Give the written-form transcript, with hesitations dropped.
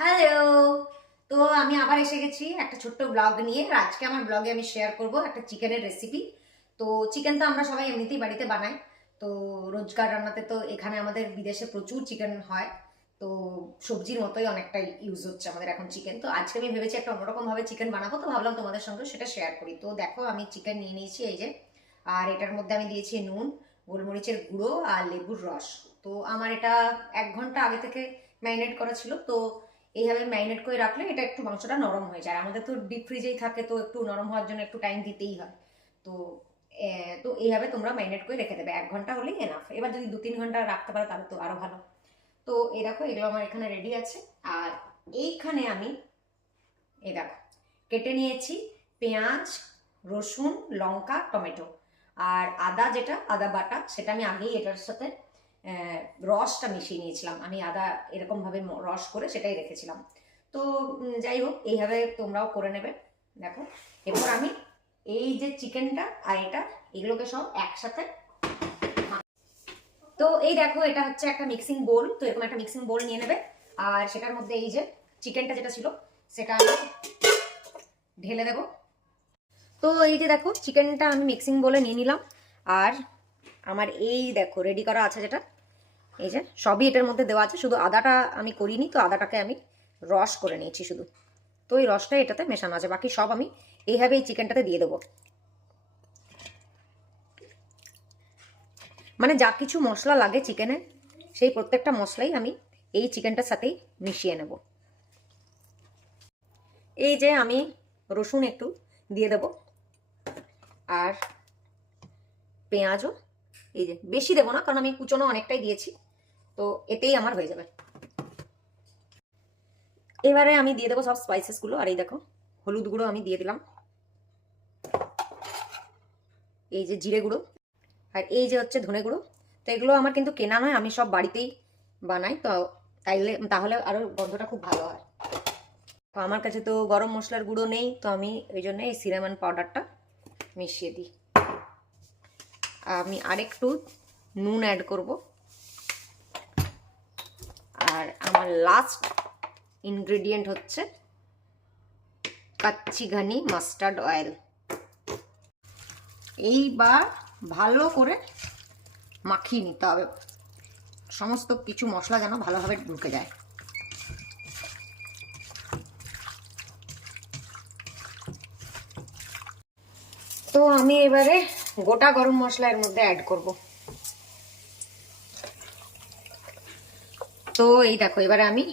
Hello. তো আমি আবার এসে গেছি একটা ছোট্ট ব্লগ নিয়ে। আর আজকে আমার ব্লগে আমি শেয়ার করব একটা চিকেনের রেসিপি। তো চিকেন তো আমরা সবাই এমনিতেই বাড়িতে বানাই। তো রোজকার রান্নাতে তো এখানে আমাদের বিদেশে প্রচুর চিকেন হয়। তো সবজির মতোই অনেকটা ইউজ হচ্ছে আমাদের এখন চিকেন। তো আজকে আমি ভেবেছি একটা অন্যরকম ভাবে চিকেন বানাবো, তো ভাবলাম তোমাদের সঙ্গে সেটা শেয়ার করি। তো দেখো আমি চিকেন নিয়ে নিয়েছি এই যে। আর এটার মধ্যে আমি দিয়েছি নুন, গোলমরিচের গুঁড়ো আর লেবুর রস। তো আমার এটা 1 ঘন্টা আগে থেকে ম্যারিনেট করা ছিল। তো এইভাবে ম্যারিনেট করে রাখলে এটা একটু মাংসটা নরম হয়ে যায়। আমাদের তো ডিপ ফ্রিজেই থাকে, তো একটু নরম হওয়ার জন্য একটু টাইম দিতেই হয়। তো তো এইভাবে তোমরা ম্যারিনেট করে রেখে দেবে, 1 ঘন্টা হলেই এনাফ। এবার যদি 2-3 ঘন্টা রাখতে পারো তাহলে তো আরো ভালো। তো এই দেখো এগুলো আমার এখানে রেডি আছে। আর এইখানে আমি এই দেখো কেটে নিয়েছি পেঁয়াজ, রসুন, লঙ্কা, টমেটো আর আদা, যেটা আদা বাটা সেটা আমি আগেই এটার সাথে রসটা মিশিয়ে নিয়েছিলাম। আমি আদা এরকম ভাবে রস করে সেটাই রেখেছিলাম। তো যাই হোক এইভাবে তোমরাও করে নেবে। দেখো এরপর আমি এই যে চিকেনটা আর এটা এগুলোকে সব একসাথে, তো এই দেখো এটা হচ্ছে একটা মিক্সিং বোল। তো এরকম একটা মিক্সিং বোল নিয়ে নেবে। আর সেটার মধ্যে এই যে চিকেনটা যেটা ছিল সেটা আমি ঢেলে দেবো। তো এই যে দেখো চিকেনটা আমি মিক্সিং বোলে নিয়ে নিলাম। আর আমার এই দেখো রেডি করা আছে যেটা, এই যে সবই এটার মধ্যে দেওয়া আছে, শুধু আদাটা আমি করিনি। তো আদাটাকে আমি রস করে নিয়েছি শুধু। তো এই রসটাই এটাতে মেশানো আছে, বাকি সব আমি এইভাবে এই চিকেনটাতে দিয়ে দেবো। মানে যা কিছু মশলা লাগে চিকেনে সেই প্রত্যেকটা মশলাই আমি এই চিকেনটার সাথেই মিশিয়ে নেব। এই যে আমি রসুন একটু দিয়ে দেব, আর পেঁয়াজও এই যে বেশি দেবো না, কারণ আমি কুচনো অনেকটাই দিয়েছি। তো এতেই আমার হয়ে যাবে। এবারে আমি দিয়ে দেবো সব স্পাইসেসগুলো। আর এই দেখো হলুদ গুঁড়ো আমি দিয়ে দিলাম, এই যে জিরে গুঁড়ো, আর এই যে হচ্ছে ধনে গুঁড়ো। তো এগুলো আমার কিন্তু কেনা নয়, আমি সব বাড়িতেই বানাই। তো তাহলে আরও গন্ধটা খুব ভালো হয়। তো আমার কাছে তো গরম মশলার গুঁড়ো নেই, তো আমি ওই জন্য এই সিনামন পাউডারটা মিশিয়ে দিই। আমি আরেকটু নুন অ্যাড করব। আর আমার লাস্ট ইনগ্রেডিয়েন্ট হচ্ছে কাচ্চি ঘানি মাস্টার্ড অয়েল। এইবার ভালো করে মাখিয়ে নিতে হবে, সমস্ত কিছু মশলা যেন ভালোভাবে ঢুকে যায়। তো আমি এবারে গোটা গরম মশলা এর মধ্যে অ্যাড করব। তো এই দেখো এবারে আমি